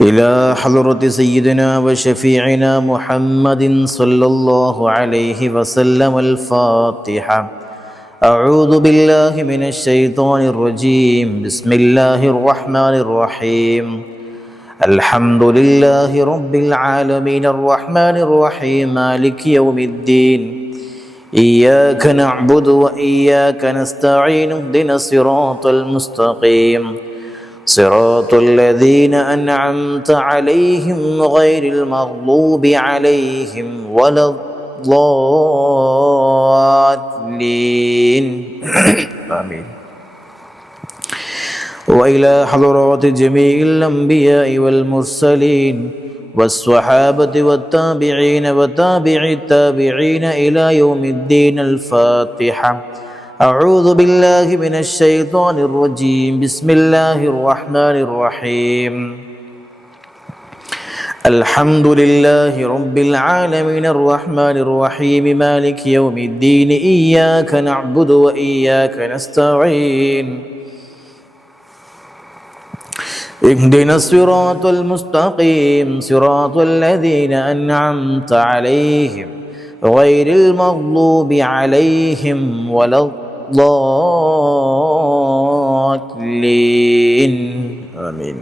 إلى حضرة سيدنا وشفيعنا محمد صلى الله عليه وسلم الفاتحة. أعوذ بالله من الشيطان الرجيم. بسم الله الرحمن الرحيم. الحمد لله رب العالمين الرحمن الرحيم مالك يوم الدين. إياك نعبد وإياك نستعين اهدنا الصراط المستقيم صراط الذين أنعمت عليهم غير المغضوب عليهم ولا الضالين آمين. وإلى حضرات جميع الأنبياء والمرسلين والصحابة والتابعين وتابع التابعين إلى يوم الدين الفاتحة. أعوذ بالله من الشيطان الرجيم. بسم الله الرحمن الرحيم. الحمد لله رب العالمين الرحمن الرحيم مالك يوم الدين. إياك نعبد وإياك نستعين اهدنا الصراط المستقيم صراط الذين أنعمت عليهم غير المغضوب عليهم ولا الضالين آمين.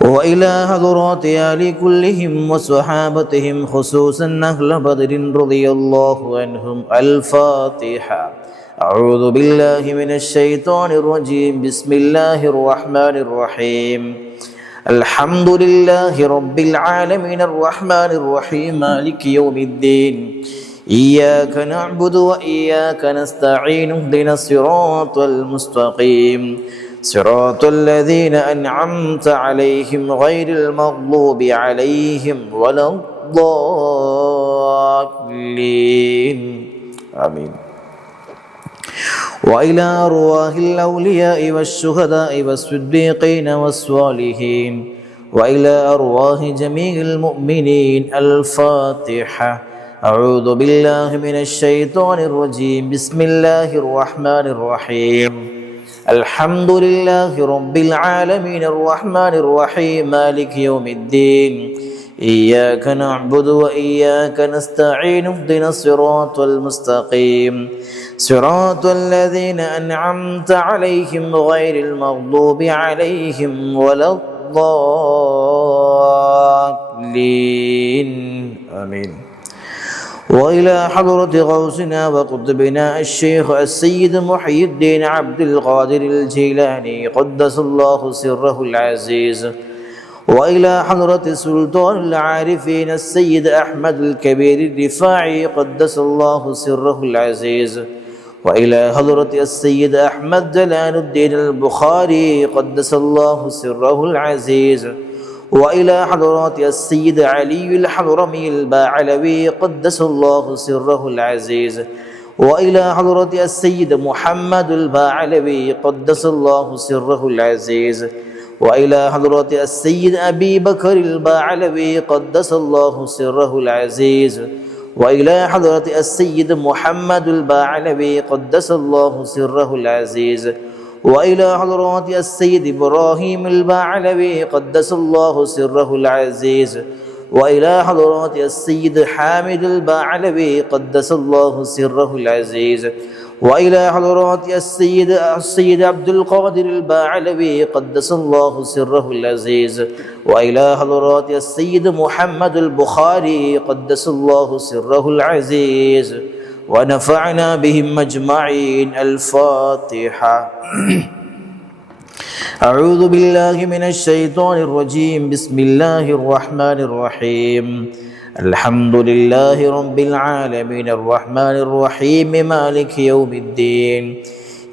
وإلى حضرات آل كلهم وصحابتهم خصوصا أهل بدر رضي الله عنهم الفاتحة. أعوذ بالله من الشيطان الرجيم. بسم الله الرحمن الرحيم. الحمد لله رب العالمين الرحمن الرحيم مالك يوم الدين. إياك نعبد وإياك نستعين اهدنا الصراط المستقيم صراط الذين أنعمت عليهم غير المغضوب عليهم ولا الضالين آمين. وإلى أرواح الأولياء والشهداء والصديقين والصالحين وإلى أرواح جميع المؤمنين الفاتحة. أعوذ بالله من الشيطان الرجيم. بسم الله الرحمن الرحيم. الحمد لله رب العالمين الرحمن الرحيم مالك يوم الدين. إياك نعبد وإياك نستعين اهدنا الصراط المستقيم صراط الذين أنعمت عليهم غير المغضوب عليهم ولا الضالين آمين. وإلى حضرة غوثنا وقطبنا الشيخ السيد محي الدين عبد القادر الجيلاني قدس الله سره العزيز. وإلى حضرة سلطان العارفين السيد أحمد الكبير الرفاعي قدس الله سره العزيز. وإلى حضرة السيد أحمد جلال الدين البخاري قدس الله سره العزيز. وإلى حضرات السيد علي الحضرمي الباعلوي قدس الله سره العزيز. وإلى حضرة السيد محمد الباعلوي قدس الله سره العزيز. وإلى حضرة السيد أبي بكر الباعلوي قدس الله سره العزيز. وإلى حضرة السيد محمد الباعلوي قدس الله سره العزيز. وإلى حضرات السيد إبراهيم الباعلوي قدس الله سره العزيز. وإلى حضرات السيد حامد الباعلوي قدس الله سره العزيز. وإلى حضرات السيد عبد القادر الباعلوي قدس الله سره العزيز. وإلى حضرات السيد محمد البخاري قدس الله سره العزيز ونفعنا بهم أجمعين الفاتحة. أعوذ بالله من الشيطان الرجيم. بسم الله الرحمن الرحيم. الحمد لله رب العالمين الرحمن الرحيم مالك يوم الدين.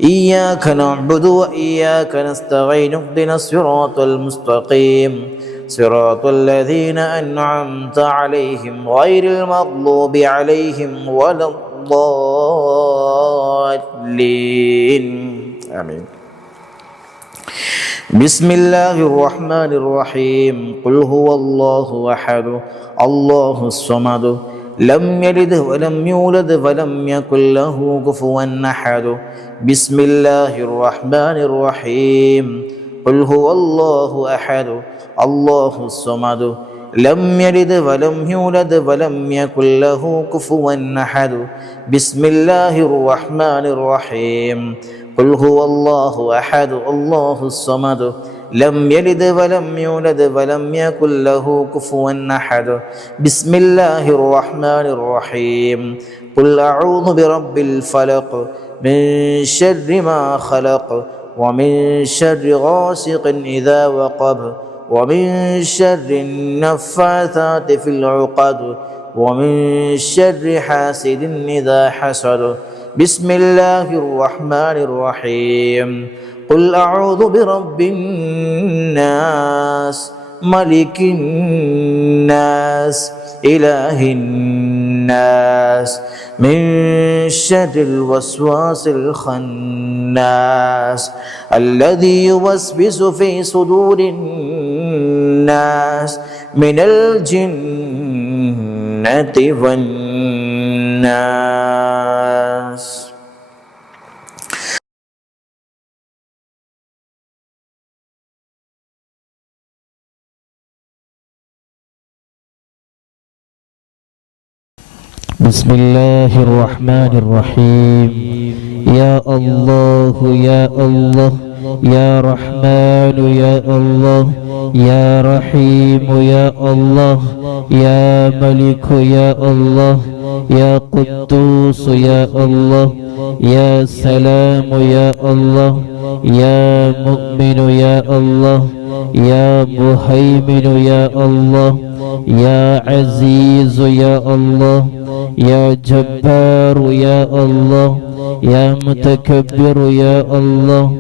إياك نعبد وإياك نستعين اهدنا الصراط المستقيم صراط الذين أنعمت عليهم غير المغضوب عليهم ولا الضالين آمين. بسم الله الرحمن الرحيم. قل هو الله أحد الله الصمد لم يلد ولم يولد ولم يكن له كفوا أحد. بسم الله الرحمن الرحيم. قل هو الله أحد الله الصمد لم يلد ولم يولد ولم يكن له كفوا أحد بسم الله الرحمن الرحيم قل هو الله أحد الله الصمد لم يلد ولم يولد ولم يكن له كفوا أحد بسم الله الرحمن الرحيم قل أعوذ برب الفلق من شر ما خلق ومن شر غاسق إذا وقب ومن شر النفاثات في العقد ومن شر حاسد إذا حسد بسم الله الرحمن الرحيم قل أعوذ برب الناس ملك الناس إله الناس من شر الوسواس الخناس الذي يوسوس في صدور الناس من الجنة والناس. بسم الله الرحمن الرحيم يا الله يا الله يا رحمن يا الله يا رحيم يا الله يا ملك يا الله يا قدوس يا الله يا سلام يا الله يا مؤمن يا الله يا مهيمن يا الله يا عزيز يا الله يا جبار يا الله يا متكبر يا الله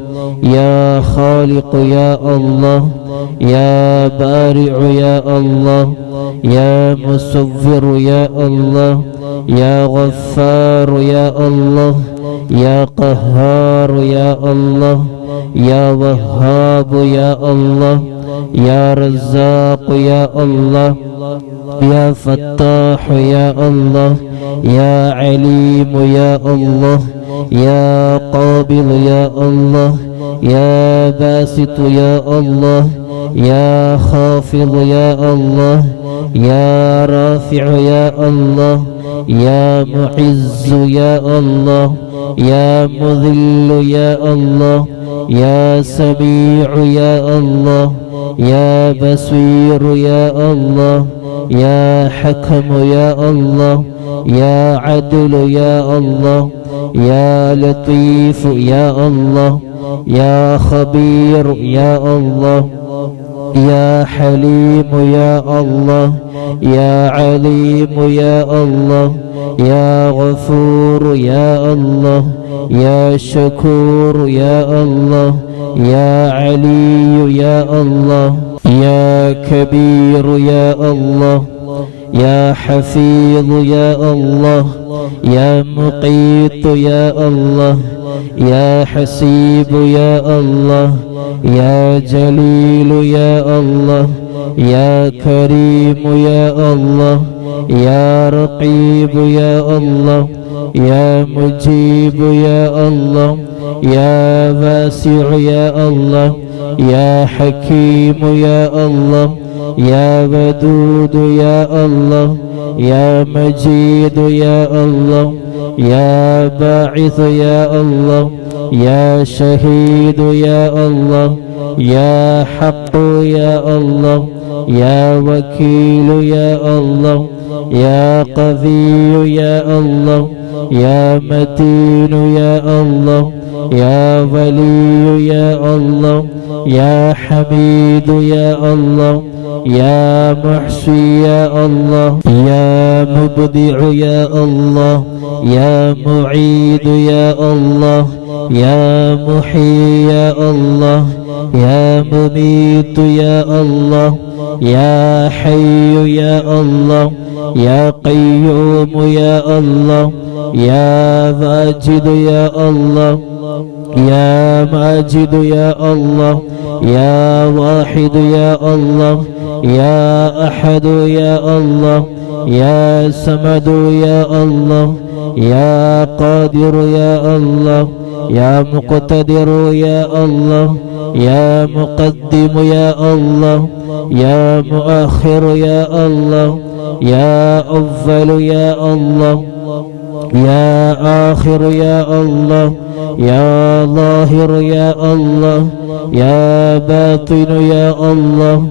يا خالق يا الله يا بارع يا الله يا مصور يا الله يا غفار يا الله يا قهار يا الله يا وهاب يا الله يا رزاق يا الله يا فتاح يا الله يا عليم يا الله يا قابض يا الله يا باسط يا الله يا خافض يا الله يا رافع يا الله يا معز يا الله يا مذل يا الله يا سميع يا الله يا بصير يا الله يا حكم يا الله يا عدل يا الله يا لطيف يا الله يا خبير يا الله يا حليم يا الله يا عليم يا الله يا غفور يا الله يا شكور يا الله يا علي يا الله يا كبير يا الله يا حفيظ يا الله يا مقيت يا الله يا حسيب يا الله يا جليل يا الله يا كريم يا الله يا رقيب يا الله يا مجيب يا الله يا واسع يا الله يا حكيم يا الله يا ودود يا الله يا مجيد يا الله يا باعث يا الله يا شهيد يا الله يا حق يا الله يا وكيل يا الله يا قوي يا الله يا متين يا الله يا ولي يا الله يا حميد يا الله يا محصي يا الله يا مبدع يا الله يا معيد يا الله يا محيي يا الله يا مميت يا الله يا حي يا الله يا قيوم يا الله يا واجد يا الله يا ماجد يا الله يا واحد يا الله يا أحد يا الله يا سمد يا الله يا قادر يا الله يا مقتدر يا الله يا مقدم يا الله يا مؤخر يا الله يا أول يا الله يا آخر يا الله يا ظاهر يا الله يا باطن يا الله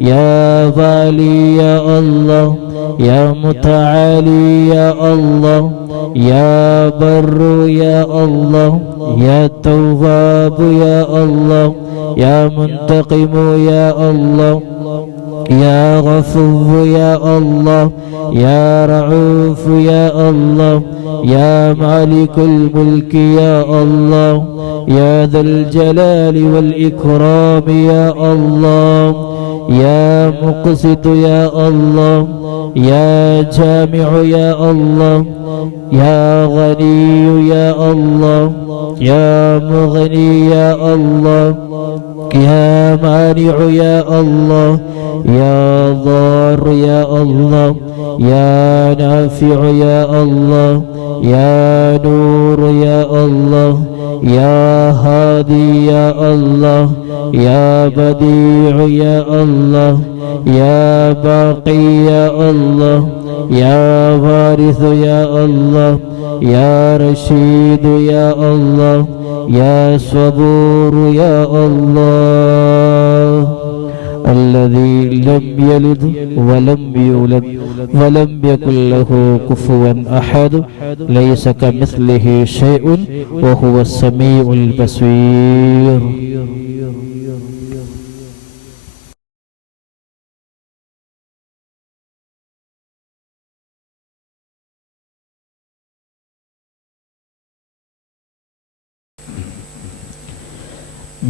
يا والي يا الله يا متعالي يا الله يا بر يا الله يا تواب يا الله يا منتقم يا الله يا غفور يا الله يا رعوف يا الله يا مالك الملك يا الله يا ذا الجلال والإكرام يا الله يا مقسط يا الله يا جامع يا الله يا غني يا الله يا مغني يا الله يا مانع يا الله يا ضار يا الله يا نافع يا الله يا نور يا الله يا هادي يا الله يا بديع يا الله يا باقي يا الله يا وارث يا الله يا رشيد يا الله يا صبور يا الله الذي لم يلد ولم يولد ولم يكن له كفوا أحد ليس كمثله شيء وهو السميع البصير.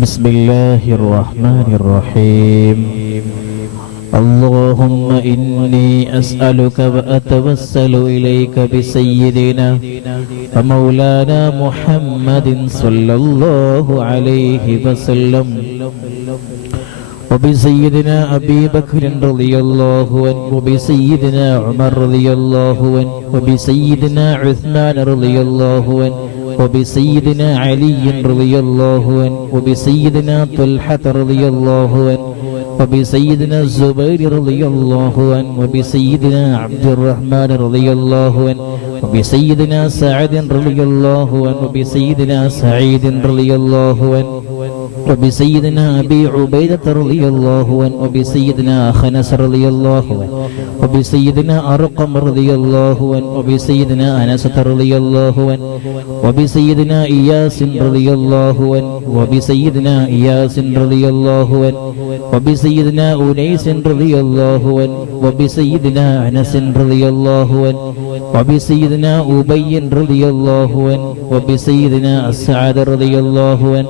بسم الله الرحمن الرحيم. اللهم إني أسألك وأتوسل إليك بسيدنا ومولانا محمد صلى الله عليه وسلم وبسيدنا أبي بكر رضي الله عنه وبسيدنا عمر رضي الله عنه وبسيدنا عثمان رضي الله عنه وبسيدنا علي رضي الله عنه وبسيدنا طلحة رضي الله عنه وبسيدنا الزبير رضي الله عنه وبسيدنا عبد الرحمن رضي الله عنه وبسيدنا سعد رضي الله عنه وبسيدنا سعيد رضي الله عنه وبسيدنا أبي عبيدة رضي الله عنه وبسيدنا خنس رضي الله عنه وبسيدنا أرقم رضي الله عنه وبسيدنا أنس رضي الله عنه وبسيدنا إياس رضي الله عنه وبسيدنا إياس رضي الله عنه وبسيدنا أنيس رضي الله عنه وبسيدنا أنس رضي الله عنه وبسيدنا أبي رضي الله عنه وبسيدنا السعد رضي الله عنه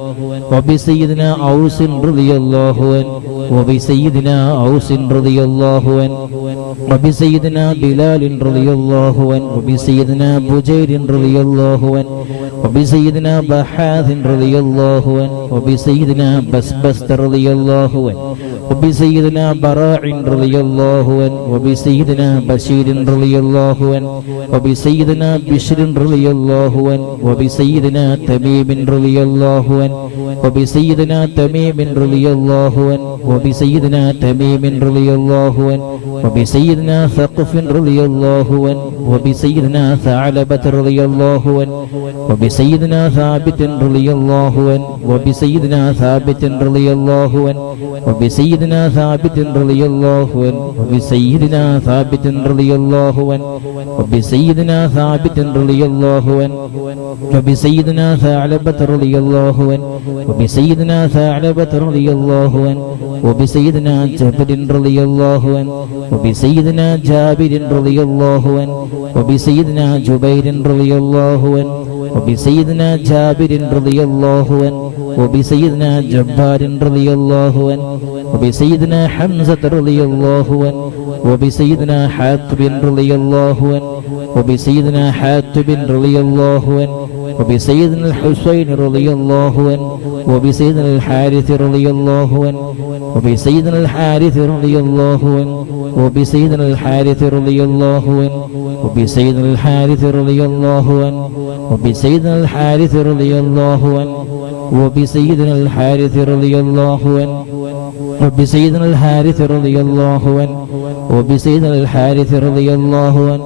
وبسيدنا أوس رضي الله عنه وبسيدنا أوس رضي الله عنه وبسيدنا بلال رضي الله عنه وبسيدنا بجير رضي الله عنه وبسيدنا بحاث رضي الله عنه وبسيدنا بسبست رضي الله عنه وبسيدنا براع رضي الله عنه وبسيدنا بشير رضي الله عنه وبسيدنا بشر رضي الله عنه وبسيدنا تميم رضي الله عنه وبسيدنا تميم رضي الله عنه وبسيدنا تميم رضي الله عنه وبسيدنا ثقف رضي الله عنه وبسيدنا ثعلبة رضي الله عنه وبسيدنا ثابت رضي الله عنه وبسيدنا ثابت رضي الله عنه وبسيدنا ثابت رضي الله عنه وبسيدنا ثابت رضي الله عنه وبسيدنا ثابت رضي الله عنه وبسيدنا ثعلبة رضي الله عنه وبسيدنا ثعلبة رضي الله عنه وبسيدنا جابر رضي الله عنه وبسيدنا جابر رضي الله عنه وبسيدنا جبير رضي الله عنه وبسيدنا جابر رضي الله عنه وبسيدنا جبار رضي الله عنه وبسيدنا حمزة رضي الله عنه وبسيدنا حاتب رضي الله عنه وبسيدنا حاتب رضي الله عنه وبسيدنا الحسين رضي الله عنه وبسيدنا الحارث رضي الله عنه وبسيدنا الحارث رضي الله عنه وبسيدنا الحارث رضي الله عنه وبسيدنا الحارث رضي الله عنه وبسيدنا الحارث رضي الله عنه وبسيدنا الحارث رضي الله عنه وبسيدنا الحارث رضي الله عنه وبسيدنا الحارث رضي الله عنه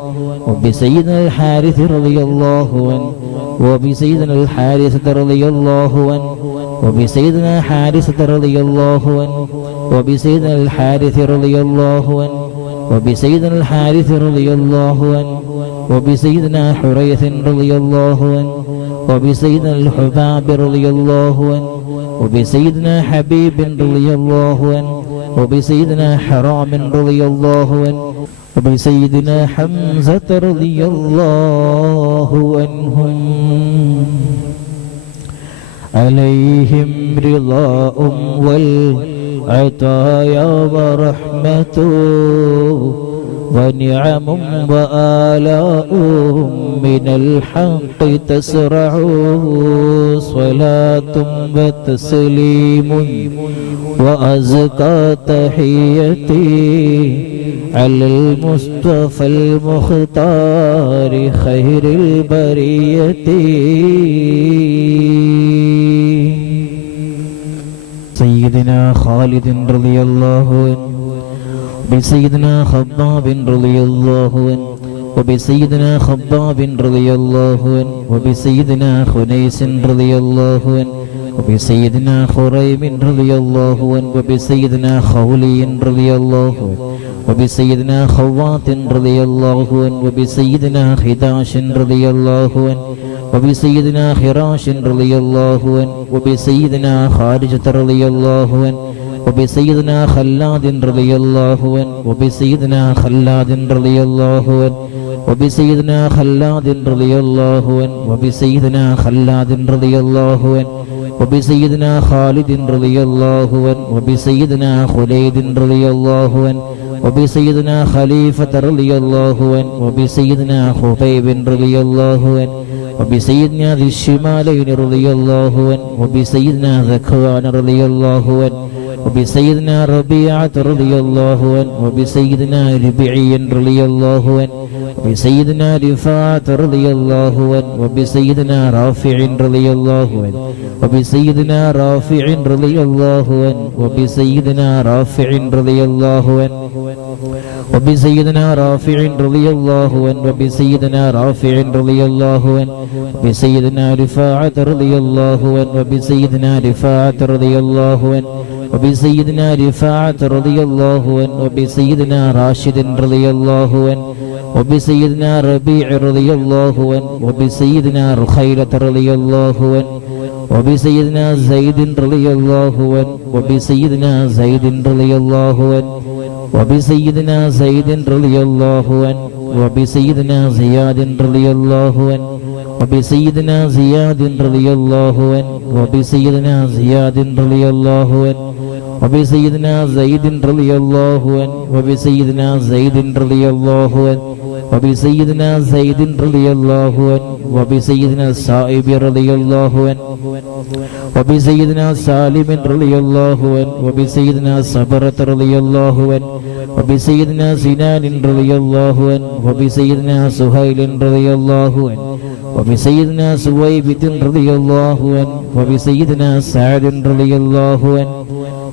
وبسيدنا الحارث رضي الله عنه وبسيدنا الحارثة رضي الله عنه وبسيدنا حارثة رضي الله عنه وبسيدنا الحارث رضي الله عنه وبسيدنا الحارث رضي الله عنه وبسيدنا حريث رضي الله عنه وبسيدنا الحباب رضي الله عنه وبسيدنا حبيب رضي الله عنه وبسيدنا حرام رضي الله عنه وبسيدنا حمزة رضي الله عنهم عليهم رضاء والعطايا ورحمة ونعم وآلاء من الحق تسرع صلاة وتسليم وأزكى تحيتي على المصطفى المختار خير البرية سيدنا خالد رضي الله عنه بسيدنا خباب رضي الله عنه وبسيدنا خباب رضي الله عنه وبسيدنا خنيس رضي الله عنه وبسيدنا خريم رضي الله عنه وبسيدنا خولي رضي الله عنه وبسيدنا خوات رضي الله عنه وبسيدنا خداش رضي الله عنه وبسيدنا خراش رضي الله عنه وبسيدنا خارجة رضي الله عنه وبسيدنا خلاد رضي الله عنه وبسيدنا خلاد رضي الله عنه وبسيدنا خلاد رضي الله عنه وبسيدنا خلاد رضي الله عنه وبسيدنا خالد رضي الله عنه وبسيدنا خليد رضي الله عنه وبسيدنا خليفة رضي الله عنه وبسيدنا خبيب رضي الله عنه وبسيدنا ذي الشمالين رضي الله عنه وبسيدنا ذكوان رضي الله عنه وبسيدنا ربيعة رضي الله عنه وبسيدنا ربيعي رضي الله عنه وبسيدنا رفاعة رضي الله عنه وبسيدنا رافع رضي الله عنه وبسيدنا رافع رضي الله عنه وبسيدنا رافع رضي الله عنه وبسيدنا رافع رضي الله عنه وبسيدنا رافع رضي الله عنه وبسيدنا رفاعة رضي الله عنه وبسيدنا رفاعة رضي الله عنه وبسيدنا رفاعة رضي الله عنه وبسيدنا راشد رضي الله عنه وبسيدنا ربيع رضي الله عنه وبسيدنا رخيلة رضي الله عنه وبسيدنا زيد رضي الله عنه وبسيدنا زيد رضي الله عنه وبسيدنا زيد رضي الله عنه وبسيدنا زياد رضي الله عنه وبسيدنا زياد رضي الله عنه وبسيدنا زياد رضي الله عنه وبسيدنا زيد رضي الله عنه وبسيدنا زيد رضي الله عنه وبسيدنا زيد رضي الله عنه وبسيدنا سائب رضي الله عنه وبسيدنا سالم رضي الله عنه وبسيدنا صبرة رضي الله عنه وبسيدنا سنان رضي الله عنه وبسيدنا سهيل رضي الله عنه وبسيدنا سويبة رضي الله عنه وبسيدنا سعد رضي الله عنه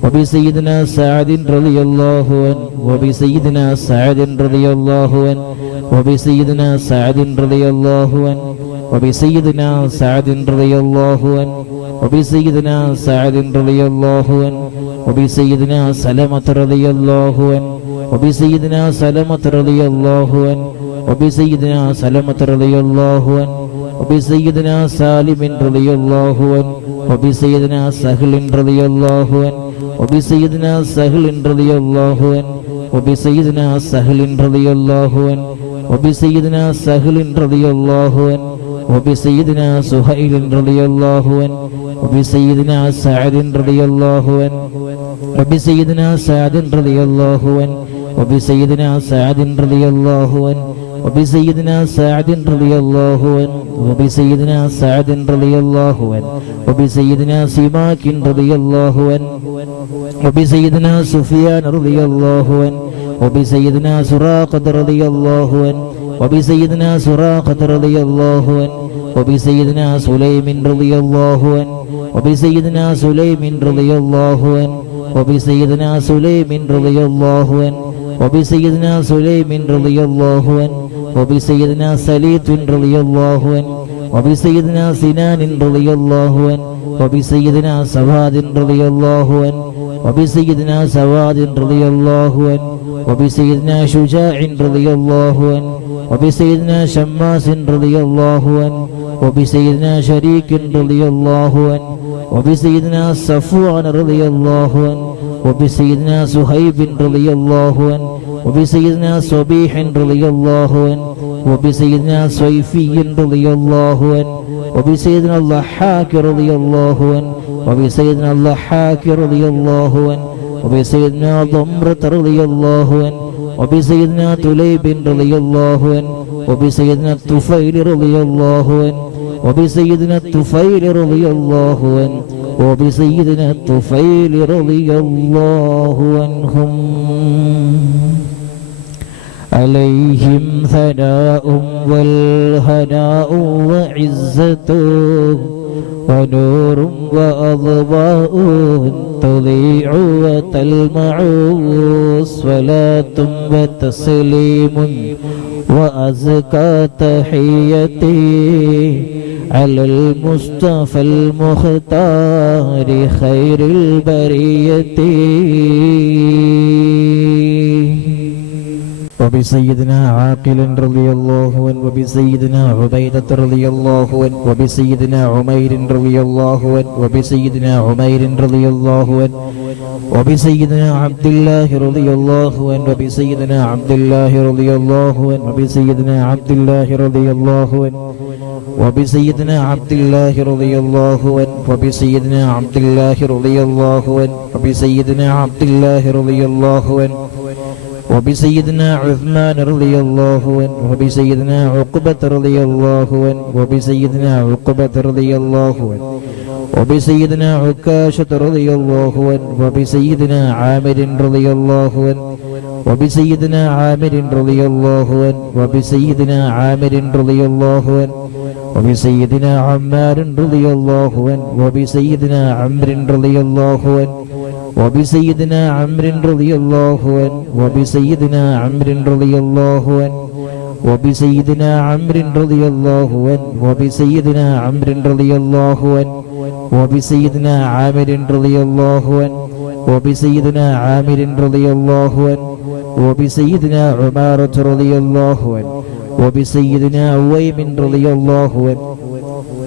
وبسيدنا سعد رضي الله عنه وبسيدنا سعد رضي الله عنه وبسيدنا سعد رضي الله عنه وبسيدنا سعد رضي الله عنه وبسيدنا سعد رضي الله عنه وبسيدنا سلمة رضي الله عنه وبسيدنا سلمة رضي الله عنه وبسيدنا سلمة رضي الله عنه وبسيدنا سالم رضي الله عنه وبسيدنا سهل رضي الله عنه وبسيدنا سهل رضي الله عنه وبسيدنا سهل رضي الله عنه وبسيدنا سهل رضي الله عنه وبسيدنا سهيل رضي الله عنه وبسيدنا سعد رضي الله عنه وبسيدنا سعد رضي الله عنه وبسيدنا سعد رضي الله عنه وبسيدنا سعد رضي الله عنه وبسيدنا سعد رضي الله عنه وبسيدنا سماك رضي الله عنه وبسيدنا سفيان رضي الله عنه وبسيدنا سراقة رضي الله عنه وبسيدنا سراقة رضي الله عنه وبسيدنا سليم رضي الله عنه وبسيدنا سليم رضي الله عنه وبسيدنا سليم رضي الله عنه وبسيدنا سليم رضي الله عنه وبسيدنا سليط رضي الله عنه وبسيدنا سنان رضي الله عنه وبسيدنا سواد رضي الله عنه وبسيدنا سواد رضي الله عنه وبسيدنا شجاع رضي الله عنه وبسيدنا شماس رضي الله عنه وبسيدنا شريك رضي الله عنه وبسيدنا صفوان رضي الله عنه وبسيدنا سهيب رضي الله عنه وبسيدنا صبيح رضي الله عنه وبسيدنا صيفي رضي الله عنه وبسيدنا الضحاك رضي الله عنه وبسيدنا الضحاك رضي الله عنه وبسيدنا ضمرة رضي الله عنه وبسيدنا تليب رضي الله عنه وبسيدنا الطفيل رضي الله عنه وبسيدنا الطفيل رضي الله عنه وبسيدنا الطفيل رضي الله عنهم عليهم ثناء والهناء وعزة ونور وأضواء تضيع وتلمع صلاة وتسليم وأزكى تحيتي على المصطفى المختار خير البرية وبسيدنا عاقل رضي الله عنه وبسيدنا عبيدة رضي الله عنه وبسيدنا عمير رضي الله عنه وبسيدنا عمير رضي الله عنه وبسيدنا عبد الله رضي الله عنه وبسيدنا عبد الله رضي الله عنه وبسيدنا عبد الله رضي الله عنه وبسيدنا عبد الله رضي الله عنه وبسيدنا عبد الله رضي الله عنه وبسيدنا عبد الله رضي الله عنه وبسيدنا عثمان رضي الله عنه وبسيدنا عقبة رضي الله عنه وبسيدنا عقبة رضي الله عنه وبسيدنا عكاشة رضي الله عنه وبسيدنا عامر رضي الله عنه وبسيدنا عامر رضي الله عنه وبسيدنا عامر رضي الله عنه وبسيدنا عمار رضي الله عنه وبسيدنا عمرو رضي الله عنه وبسيدنا عمرو رضي الله عنه وبسيدنا عمرو رضي الله عنه وبسيدنا عمرو رضي الله عنه وبسيدنا عمرو رضي الله عنه وبسيدنا عامر رضي الله عنه وبسيدنا عامر رضي الله عنه وبسيدنا عمارة رضي الله عنه وبسيدنا عويم رضي الله عنه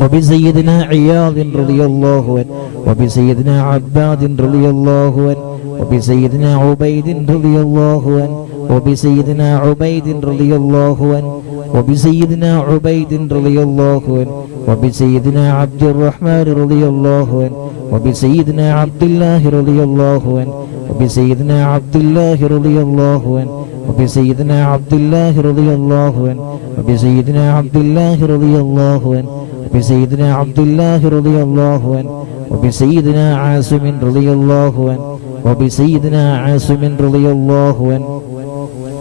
وبسيدنا عياض رضي الله عنه وبسيدنا عباد رضي الله عنه وبسيدنا عبيد رضي الله عنه وبسيدنا عبيد رضي الله عنه وبسيدنا عبيد رضي الله عنه وبسيدنا عبد الرحمن رضي الله عنه وبسيدنا عبد الله رضي الله عنه وبسيدنا عبد الله رضي الله عنه وبسيدنا عبد الله رضي الله عنه وبسيدنا عبد الله رضي الله عنه وبسيدنا عبد الله رضي الله عنه وبسيدنا عاصم رضي الله عنه وبسيدنا عاصم رضي الله عنه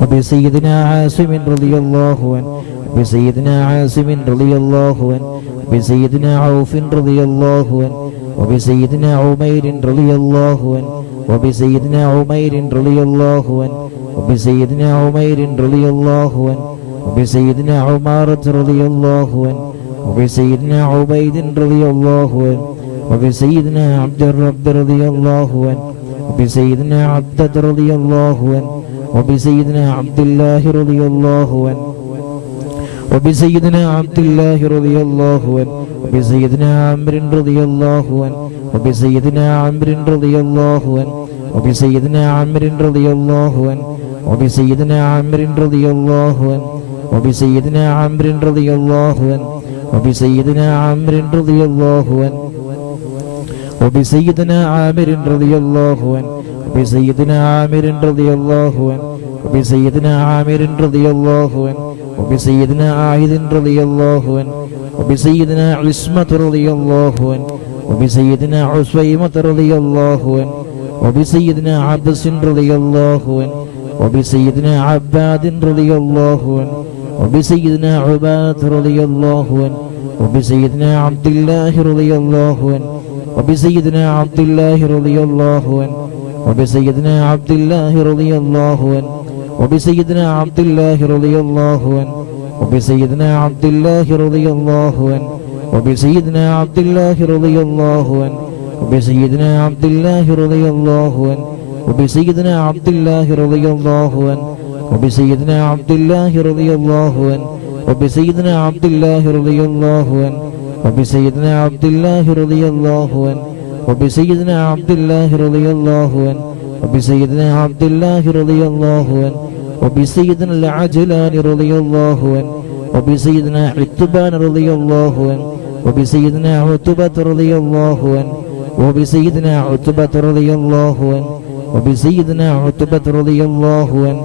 وبسيدنا عاصم رضي الله عنه وبسيدنا عاصم رضي الله عنه وبسيدنا عوف رضي الله عنه وبسيدنا عمير رضي الله عنه وبسيدنا عمير رضي الله عنه وبسيدنا عمير رضي الله عنه وبسيدنا عمارة رضي الله عنه وبسيدنا عبيد رضي الله عنه وبسيدنا عبد الرب رضي الله عنه وبسيدنا عبدة رضي الله عنه وبسيدنا عبد الله رضي الله عنه وبسيدنا عبد الله رضي الله عنه وبسيدنا عمرو رضي الله عنه وبسيدنا عمرو رضي الله عنه وبسيدنا عمرو رضي الله عنه وبسيدنا عمرو رضي الله عنه وبسيدنا عمرو رضي الله عنه وبسيدنا عمرو رضي الله عنه وبسيدنا عامر رضي الله عنه وبسيدنا عامر رضي الله عنه وبسيدنا عامر رضي الله عنه وبسيدنا عايد رضي الله عنه وبسيدنا عصمة رضي الله عنه وبسيدنا عصيمة رضي الله عنه وبسيدنا عبس رضي الله عنه وبسيدنا عباد رضي الله عنه وبسيدنا عباد رضي الله عنه وبسيدنا عبد الله رضي الله عنه وبسيدنا عبد الله رضي الله عنه وبسيدنا عبد الله رضي الله عنه وبسيدنا عبد الله رضي الله عنه وبسيدنا عبد الله رضي الله عنه وبسيدنا عبد الله رضي الله عنه وبسيدنا عبد الله رضي الله عنه وبسيدنا عبد الله رضي الله عنه وبسيدنا عبد الله رضي الله عنه وبسيدنا عبد الله رضي الله عنه وبسيدنا عبد الله رضي الله عنه وبسيدنا عبد الله رضي الله عنه وبسيدنا عبد الله رضي الله عنه وبسيدنا العجلان رضي الله عنه وبسيدنا عتبان رضي الله عنه وبسيدنا عتبة رضي الله عنه وبسيدنا عتبة رضي الله عنه وبسيدنا عتبة رضي الله عنه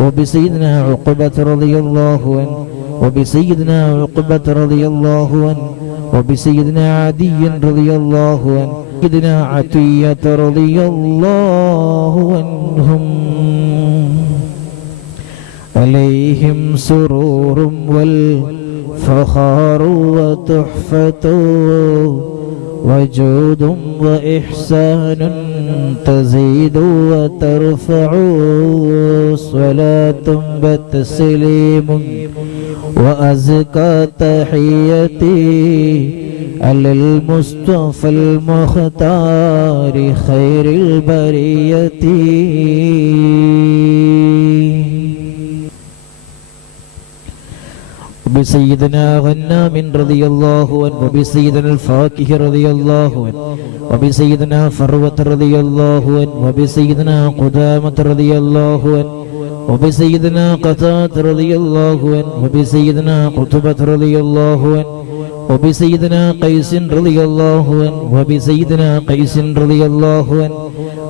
وبسيدنا عقبة رضي الله عنه وبسيدنا عقبة رضي الله عنه وبسيدنا عدي رضي الله عنه وبسيدنا عتية رضي الله عنهم عليهم سرور والفخار وتحفة وجود وإحسان تزيد وترفع صلاة وتسليم وأزكى تحيتي على المصطفى المختار خير البرية وبسيدنا غنام رضي الله عنه وبسيدنا الفاكه رضي الله عنه وبسيدنا فروة رضي الله عنه وبسيدنا قدامة رضي الله عنه وبسيدنا قتادة رضي الله عنه وبسيدنا قتبة رضي الله عنه وبسيدنا قيس رضي الله عنه وبسيدنا قيس رضي الله عنه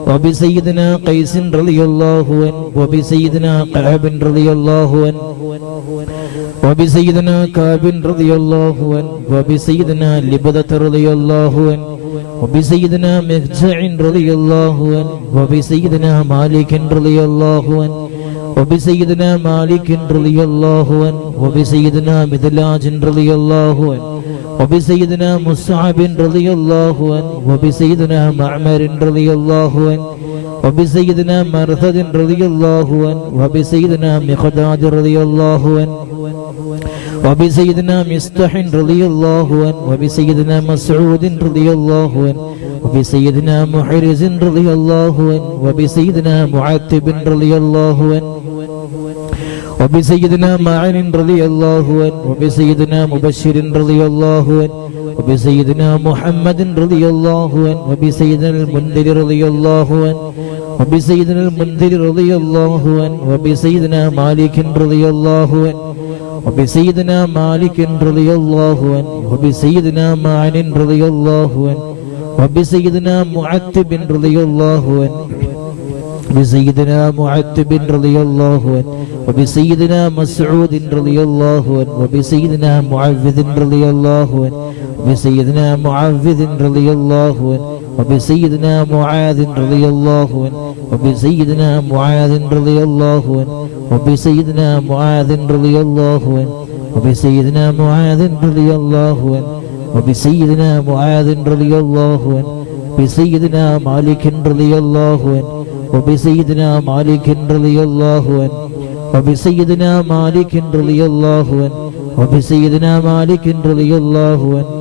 وبسيدنا قيس رضي الله عنه وبسيدنا كعب رضي الله عنه وبسيدنا كعب رضي الله عنه وبسيدنا لبدة رضي الله عنه وبسيدنا مخزع رضي الله عنه وبسيدنا مالك رضي الله عنه وبسيدنا مالك رضي الله عنه وبسيدنا مدلاج رضي الله عنه وبسيدنا مصعب رضي الله عنه وبسيدنا معمر رضي الله عنه وبسيدنا مرثد رضي الله عنه وبسيدنا مقداد رضي الله عنه وبسيدنا مستح رضي الله عنه وبسيدنا مسعود رضي الله عنه وبسيدنا محرز رضي الله عنه وبسيدنا معتب رضي الله عنه وبسيدنا معن رضي الله عنه وبسيدنا مبشر رضي الله عنه وبسيدنا محمد رضي الله عنه وبسيدنا المنذر رضي الله عنه وبسيدنا المنذر رضي الله عنه وبسيدنا مالك رضي الله عنه وبسيدنا مالك رضي الله عنه وبسيدنا معن رضي الله عنه وبسيدنا معتب رضي الله عنه وبسيدنا معتب رضي الله عنه وبسيدنا مسعود رضي الله عنه وبسيدنا معوذ رضي الله عنه وبسيدنا معوذ رضي الله عنه وبسيدنا معاذ رضي الله عنه وبسيدنا معاذ رضي الله عنه وبسيدنا معاذ رضي الله عنه وبسيدنا معاذ رضي الله عنه وبسيدنا معاذ رضي الله عنه وبسيدنا مالك رضي الله عنه وبسيدنا مالك رضي الله عنه وبسيدنا مالك رضي الله عنه وبسيدنا مالك رضي الله عنه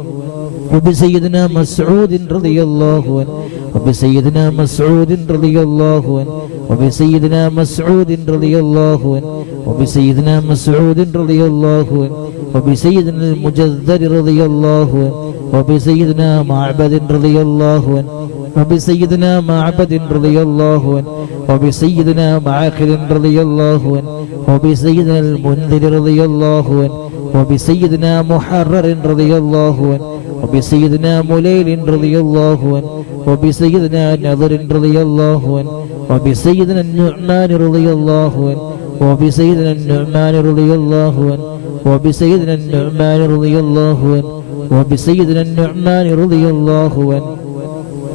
وبسيدنا مسعود رضي الله عنه وبسيدنا مسعود رضي الله عنه وبسيدنا مسعود رضي الله عنه وبسيدنا مسعود رضي الله عنه وبسيدنا المجذر رضي الله عنه وبسيدنا معبد رضي الله عنه وبسيدنا معبد رضي الله عنه وبسيدنا معقل رضي الله عنه وبسيدنا المنذر رضي الله عنه وبسيدنا محرر رضي الله عنه وبسيدنا مليل رضي الله عنه وبسيدنا نضر رضي الله عنه وبسيدنا النعمان رضي الله عنه وبسيدنا النعمان رضي الله عنه وبسيدنا النعمان رضي الله عنه وبسيدنا النعمان رضي الله عنه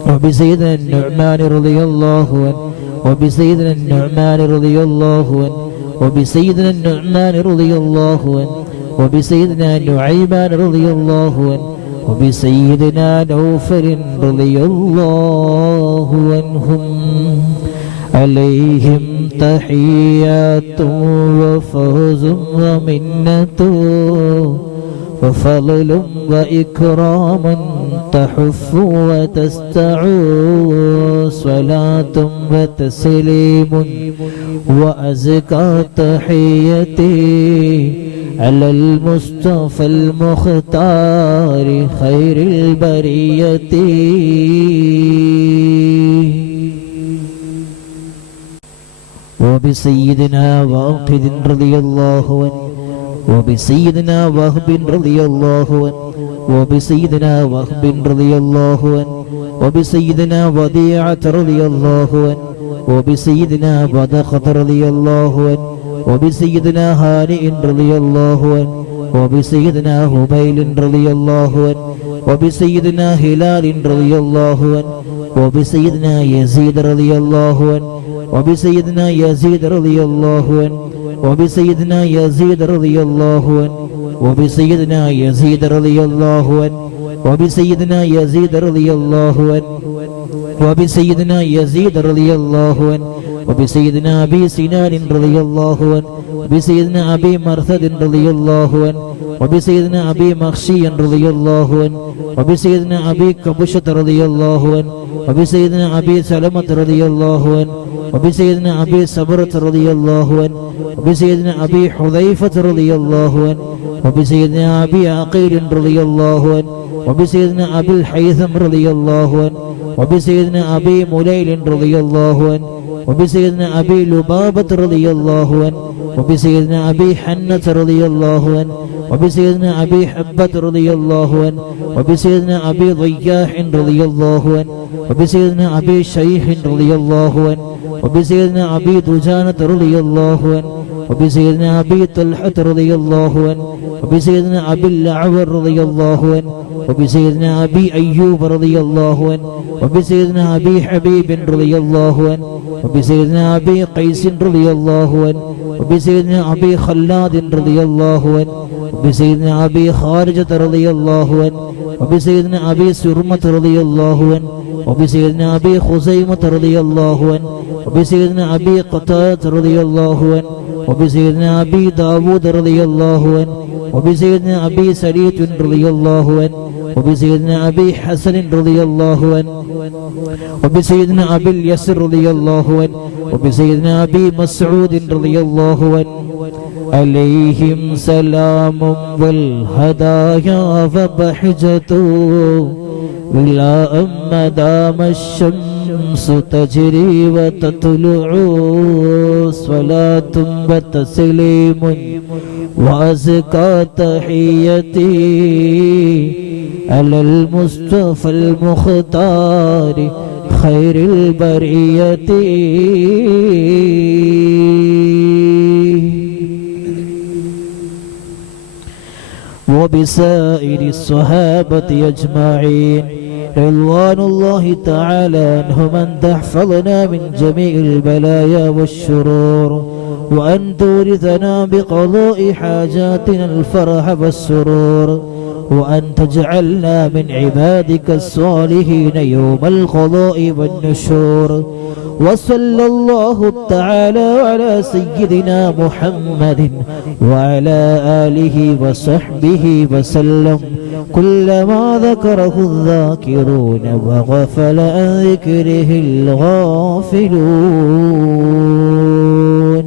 وبسيدنا النعمان رضي الله عنه وبسيدنا النعمان رضي الله عنه وبسيدنا النعمان رضي الله عنه وبسيدنا نعيمان رضي الله عنه وبسيدنا نوفل رضي الله عنهم عليهم تحيات وفوز ومنة وفضل وإكرام تحف وتستعو صلاة وتسليم وأزكى تحيتي على المصطفى المختار خير البرية وبسيدنا واقد رضي الله عنه وبسيدنا وهب رضي الله عنه وبسيدنا وهب رضي الله عنه وبسيدنا وديعة رضي الله عنه وبسيدنا بدخة رضي الله عنه وبسيدنا هانئ رضي الله عنه وبسيدنا هبيل رضي الله عنه وبسيدنا هلال رضي الله عنه وبسيدنا يزيد رضي الله عنه وبسيدنا يزيد رضي الله عنه وبسيدنا يزيد رضي الله عنه وبسيدنا يزيد رضي الله عنه وبسيدنا يزيد رضي الله عنه وبسيدنا يزيد رضي الله عنه وبسيدنا أبي سنان رضي الله عنه وبسيدنا أبي مرثد رضي الله عنه وبسيدنا أبي مخشي رضي الله عنه وبسيدنا أبي كبشة رضي الله عنه وبسيدنا أبي سلمة رضي الله عنه وبسيدنا أبي صبرة رضي الله عنه وبسيدنا أبي حذيفة رضي الله عنه وبسيدنا أبي عقيل رضي الله عنه وبسيدنا أبي الحيثم رضي الله عنه وبسيدنا أبي مليل رضي الله عنه وبسيدنا أبي لبابة رضي الله عنه وبسيدنا أبي حنة رضي الله عنه وبسيدنا أبي حبة رضي الله عنه وبسيدنا أبي ضياح رضي الله عنه وبسيدنا أبي شيخ رضي الله عنه وبسيدنا أبي دجانة رضي الله عنه وبسيدنا أبي طلحة رضي الله عنه وبسيدنا أبي الأعور رضي الله عنه وبسيدنا أبي أيوب رضي الله عنه وبسيدنا أبي حبيب رضي الله عنه وبسيدنا أبي قيس رضي الله عنه وبسيدنا أبي خلاد رضي الله عنه وبسيدنا أبي خارجة رضي الله عنه وبسيدنا أبي سرمة رضي الله عنه وبسيدنا أبي خزيمة رضي الله عنه وبسيدنا أبي قتادة رضي الله عنه وبسيدنا أبي داود رضي الله عنه وبسيدنا أبي سليت رضي الله عنه وبسيدنا أبي حسن رضي الله عنه وبسيدنا أبي اليسر رضي الله عنه وبسيدنا أبي مسعود رضي الله عنه عليهم سلام والهدايا فبحجة إلى ما دام الشمس تجري وتطلع صلاة وتسليم وأزكى تحيتي على المصطفى المختار خير البرية وبسائر الصحابة أجمعين رضوان الله تعالى عنهم أن تحفظنا من جميع البلايا والشرور وأن تورثنا بقضاء حاجاتنا الفرح والسرور وأن تجعلنا من عبادك الصالحين يوم القضاء والنشور وصلى الله تعالى على سيدنا محمد وعلى آله وصحبه وسلم كلما ذكره الذاكرون وغفل عن ذكره الغافلون.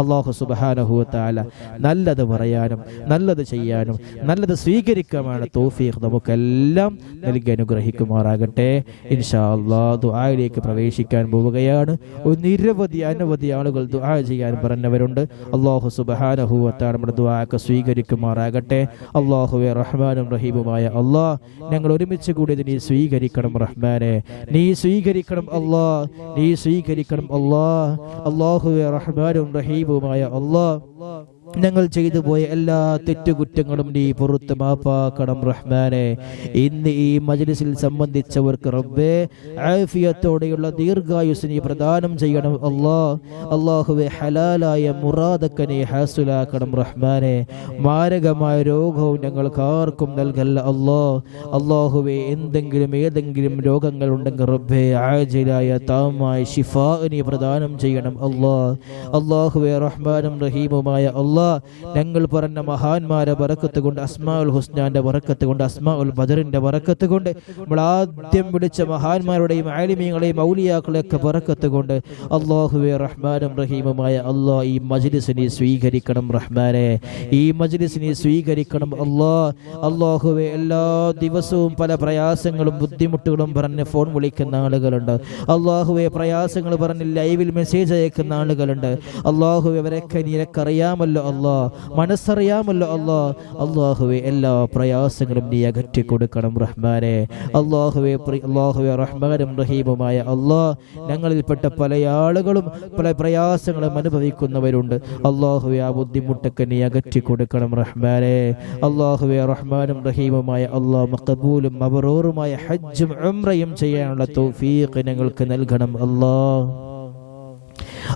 അല്ലാഹു സുബ്ഹാനഹു വ തആല നല്ലത് പറയാനും നല്ലത് ചെയ്യാനും നല്ലത് സ്വീകരിക്കാനുള്ള തൗഫീഖ് നമുക്കെല്ലാം നൽകി അനുഗ്രഹിക്കുമാറാകട്ടെ. ഇൻഷാ അല്ലാഹ് ദുആയിലേക്ക് പ്രവേശിക്കാൻ പോവുകയാണ്. അനവധി ആളുകൾ ദുആ ചെയ്യാൻ പറഞ്ഞവരുണ്ട്. അല്ലാഹു സുബ്ഹാനഹു വ തആല നമ്മുടെ ദുആയൊക്കെ സ്വീകരിക്കുമാറാകട്ടെ. അല്ലാഹുവേ റഹ്മാനും റഹീമുമായ അല്ലാഹ്, ഞങ്ങൾ ഒരുമിച്ച് കൂടിയത് നീ സ്വീകരിക്കണം റഹ്മാനെ, നീ സ്വീകരിക്കണം അല്ലാഹ്, നീ സ്വീകരിക്കണം അല്ലാഹ്. അല്ലാഹുവേ റഹ്മാനും റഹീമുമായ അല്ലാഹ്, ഞങ്ങൾ ചെയ്തു പോയ എല്ലാ തെറ്റുകുറ്റങ്ങളും നീ പുറത്ത് മാപ്പാക്കണം റഹ്മാനെ. ഇന്ന് ഈ മജ്ലിസിൽ സംബന്ധിച്ചവർക്ക് റബ്ബേ ആഫിയത്തോടെയുള്ള ദീർഘായുസ് നീ പ്രദാനം ചെയ്യണം അല്ലാഹുവേ. ഹലാലായ മുറാദൊക്കെ നീ ഹാസുലാക്കണം റഹ്മാനെ. മാരകമായ രോഗവും ഞങ്ങൾക്ക് ആർക്കും നൽകല്ല അല്ലാഹുവേ. ഏതെങ്കിലും രോഗങ്ങൾ ഉണ്ടെങ്കിൽ റബ്ബേ ആജിലായ താമായ ശിഫാ നീ പ്രദാനം ചെയ്യണം അല്ലാഹുവേ. റഹ്മാനും റഹീമുമായ ഞങ്ങൾ പറഞ്ഞ മഹാന്മാരെ ബറക്കത്ത് കൊണ്ട്, അസ്മാഉൽ ഹുസ്നാന്റെ ബറക്കത്ത് കൊണ്ട്, അസ്മാഉൽ ബദറിന്റെ ബറക്കത്ത് കൊണ്ട്, നമ്മൾ ആദ്യം വിളിച്ച മഹാന്മാരുടെയും ആലിമീങ്ങളെയും ഔലിയാക്കളെയൊക്കെ ബറക്കത്ത് കൊണ്ട് അല്ലാഹുവേ റഹ്മാനും റഹീമുമായ ഈ മജ്ലിസിനെ സ്വീകരിക്കണം റഹ്മാനെ. ഈ മജ്ലിസിനെ സ്വീകരിക്കണം അല്ലാഹുവേ. എല്ലാ ദിവസവും പല പ്രയാസങ്ങളും ബുദ്ധിമുട്ടുകളും പറഞ്ഞ് ഫോൺ വിളിക്കുന്ന ആളുകളുണ്ട് അല്ലാഹുവേ. പ്രയാസങ്ങൾ പറഞ്ഞ് ലൈവിൽ മെസ്സേജ് അയക്കുന്ന ആളുകളുണ്ട് അല്ലാഹുവേ. അവരൊക്കെ നിനക്കറിയാമല്ലോ മനസ്സറിയാമല്ലോ അല്ലാഹുവേ. എല്ലാ പ്രയാസങ്ങളും നീ അകറ്റി കൊടുക്കണം റഹ്മാനെ. അല്ലാഹുവേ റഹ്മാനും റഹീമുമായ ഞങ്ങളിൽപ്പെട്ട പല ആളുകളും പല പ്രയാസങ്ങളും അനുഭവിക്കുന്നവരുണ്ട് അല്ലാഹുവേ. ആ ബുദ്ധിമുട്ടൊക്കെ നീ അകറ്റി കൊടുക്കണം റഹ്മാനെ. അല്ലാഹുവേ റഹ്മാനും റഹീമുമായ മഖബൂലും മബ്റൂറുമായ ഹജ്ജും ഉംറയും ചെയ്യാനുള്ള തൗഫീഖ് ഞങ്ങൾക്ക് നൽകണം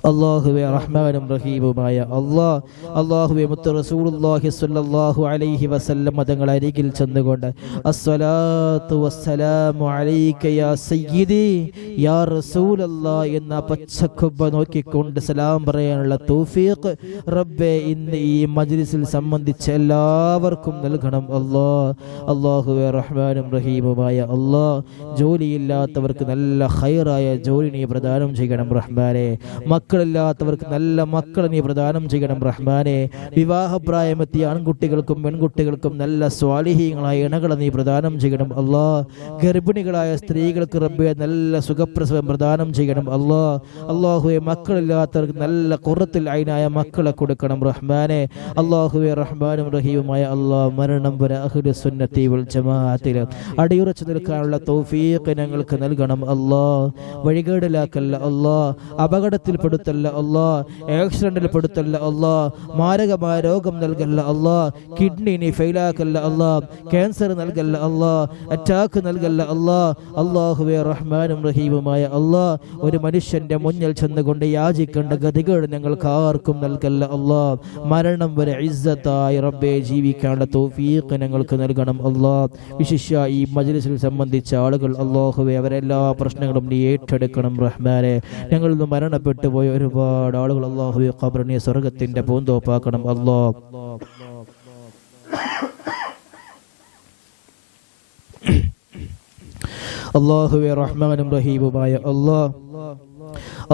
അല്ലാഹുവേ. റഹ്മാനും റഹീമുമായ അല്ലാഹുവേ. മുത്ത് റസൂലുള്ളാഹി സ്വല്ലല്ലാഹു അലൈഹി വസല്ലം തങ്ങൾ അരികിൽ ചെന്നുകൊണ്ട് അസ്സലാത്തു വസ്സലാമു അലൈക യാ സയ്യിദി യാ റസൂലല്ലാഹ് എന്ന പച്ചക്കുബ്ബ നോക്കിക്കൊണ്ട് സലാം പറയാനുള്ള തൗഫീഖ് റബ്ബേ ഇന്ന് ഈ മജ്ലിസിൽ സംബന്ധിച്ച എല്ലാവർക്കും നൽകണം അല്ലാഹുവേ. റഹ്മാനും റഹീമുമായ ജോലിയില്ലാത്തവർക്ക് നല്ല ഖൈറായ ജോലി നീ പ്രദാനം ചെയ്യണം റഹ്മാനെ. മക്കളില്ലാത്തവർക്ക് നല്ല മക്കളെ നീ പ്രദാനം ചെയ്യണം റഹ്മാനെ. വിവാഹപ്രായമെത്തിയ ആൺകുട്ടികൾക്കും പെൺകുട്ടികൾക്കും നല്ല സ്വാലിഹീങ്ങളായ ഇണകളെ നീ പ്രദാനം ചെയ്യണം ഗർഭിണികളായ സ്ത്രീകൾക്ക് റബ്ബേ നല്ല സുഖപ്രസവം പ്രദാനം ചെയ്യണം അല്ലാഹുവേ. മക്കളില്ലാത്തവർക്ക് നല്ല ഖുറത്തുൽ ഐനായ മക്കളെ കൊടുക്കണം റഹ്മാനെ. അല്ലാഹുവേ. റഹ്മാനും റഹീമുമായ മരണം വരെ അഹ്ലു സുന്നത്തി വൽ ജമാഅത്തിൽ അടിയുറച്ചു നിൽക്കാനുള്ള തൗഫീഖ് ഞങ്ങൾക്ക് നൽകണം വഴികേടിലാക്കല്ല അപകടത്തിൽ പെടുത്തല്ല ആക്സിഡന്റിൽ പെടുത്തല്ല മാരകമായ രോഗം നൽകല്ല കിഡ്നി നീ ഫെയിലാക്കല്ല ക്യാൻസർ നൽകല്ല അറ്റാക്ക് നൽകല്ല അല്ലാഹുവേ. റഹ്മാനും റഹീമുമായ ഒരു മനുഷ്യന്റെ മുന്നിൽ ചെന്നുകൊണ്ട് യാചിക്കേണ്ട ഗതികേട് ഞങ്ങൾക്ക് ആർക്കും നൽകല്ല മരണം വരെ ഇസ്സത്തായി റബ്ബേ ജീവിക്കാനുള്ള തൗഫീഖ് ഞങ്ങൾക്ക് നൽകണം വിശിഷ്യ ഈ മജ്ലിസിൽ സംബന്ധിച്ച ആളുകൾ അല്ലാഹുവേ അവരെല്ലാ പ്രശ്നങ്ങളും നീ ഏറ്റെടുക്കണം റഹ്മാനെ. ഞങ്ങളിൽ നിന്ന് മരണപ്പെട്ടു പോയ ഒരുപാട് ആളുകൾ അല്ലാഹുവേ ഖബറിനെ സ്വർഗ്ഗത്തിന്റെ പൂന്തോപ്പാക്കണം അല്ലാഹുവേ. റഹ്മാനും റഹീമുമായ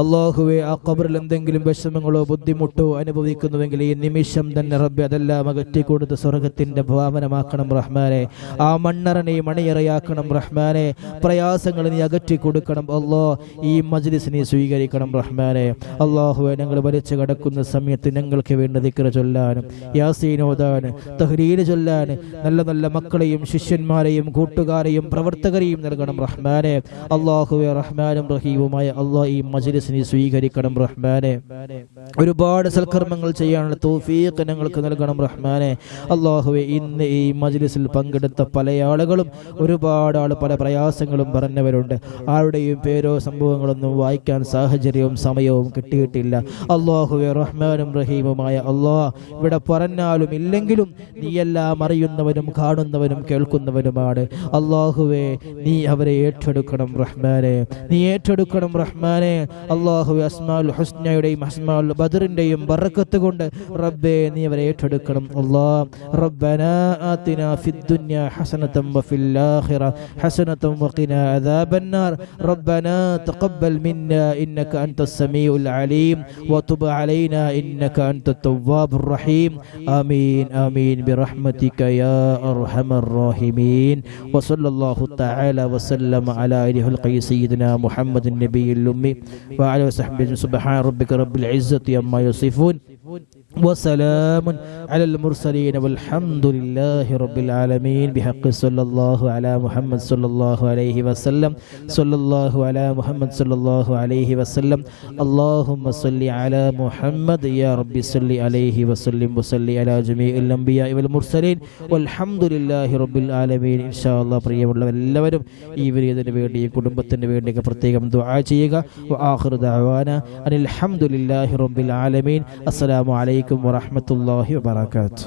അല്ലാഹുവേ. ആ ഖബറിൽ എന്തെങ്കിലും വിഷമങ്ങളോ ബുദ്ധിമുട്ടോ അനുഭവിക്കുന്നുവെങ്കിൽ ഈ നിമിഷം തന്നെ റബ്ബേ അതെല്ലാം അകറ്റിക്കൊടുത്ത് സ്വർഗത്തിന്റെ ഭവനമാക്കണം റഹ്മാനെ. ആ മണ്ണറനെ മണിയറയാക്കണം റഹ്മാനെ. പ്രയാസങ്ങൾ നീ അകറ്റി കൊടുക്കണം ഈ മജ്ലിസിനെ സ്വീകരിക്കണം റഹ്മാനെ. അല്ലാഹുവേ. ഞങ്ങൾ വലിച്ചു കടക്കുന്ന സമയത്ത് ഞങ്ങൾക്ക് വേണ്ടി ദിക്ർ ചൊല്ലാനും യാസീൻ ഓതാനും തഹ്ലീൽ ചൊല്ലാനും നല്ല നല്ല മക്കളെയും ശിഷ്യന്മാരെയും കൂട്ടുകാരെയും പ്രവർത്തകരെയും നൽകണം റഹ്മാനെ. അല്ലാഹുവേ. റഹ്മാനും റഹീമുമായ ഈ മജ്ലിസിനെ സ്വീകരിക്കണം റഹ്മാനെ. ഒരുപാട് സൽക്കർമ്മങ്ങൾ ചെയ്യാനുള്ള തൗഫീഖ് ഞങ്ങൾക്ക് നൽകണം റഹ്മാനെ. അല്ലാഹുവേ. ഇന്ന് ഈ മജ്ലിസിൽ പങ്കെടുത്ത പല ആളുകളും ഒരുപാട് പല പ്രയാസങ്ങളും പറഞ്ഞവരുണ്ട്. ആരുടെയും പേരോ സംഭവങ്ങളൊന്നും വായിക്കാൻ സാഹചര്യവും സമയവും കിട്ടിയിട്ടില്ല അല്ലാഹുവേ. റഹ്മാനും റഹീമുമായ ഇവിടെ പറഞ്ഞാലും ഇല്ലെങ്കിലും നീയെല്ലാം അറിയുന്നവനും കാണുന്നവനും കേൾക്കുന്നവനുമാണ് അല്ലാഹുവേ. നീ അവരെ ഏറ്റെടുക്കണം റഹ്മാനെ. നീ ഏറ്റെടുക്കണം റഹ്മാനെ. അല്ലാഹുവേ. അസ്മാഉൽ ഹുസ്നയുടെയും അസ്മാഉൽ ബദറിന്റെയും ബറക്കത്ത് കൊണ്ട് റബ്ബേ നീ അവരെ ഏറ്റെടുക്കണം റബ്ബനാ ആതിനാ ഫിദ്ദുനിയ ഹസനതൻ വഫിൽ ആഖിറ ഹസനതൻ വഖിനാ അദാബന്നാർ റബ്ബനാ തഖബ്ബൽ മിന്നാ ഇന്നക അൻതസ് സമീഉൽ അലീം വതുബ് അലൈനാ ഇന്നക അൻതത് തവ്വാബുർ റഹീം ആമീൻ ആമീൻ ബിറഹ്മതിക യാ അർഹമർ റഹീമീൻ വസല്ലല്ലാഹു തആല വസല്ലമ അലാ അലിഹിൽ സയ്യിദിനാ മുഹമ്മദിൻ നബിയിൽ ഉമ്മി وعلى وصحبه سبحان ربك رب العزة عما يصفون وسلام على المرسلين والحمد لله رب العالمين بحق صلى الله على محمد صلى الله عليه وسلم صلى الله على محمد صلى الله عليه وسلم اللهم صل على محمد يا رب صل عليه وسلم وصل على جميع الأنبياء والمرسلين والحمد لله رب العالمين إن شاء الله പ്രിയമുള്ളവരെല്ലാവരും ഈ വിനീതന് വേണ്ടി കുടുംബത്തിന് വേണ്ടി പ്രത്യേകം ദുആ ചെയ്യുക وآخر دعوانا أن الحمد لله رب العالمين السلام عليكم ورحمة الله وبركاته.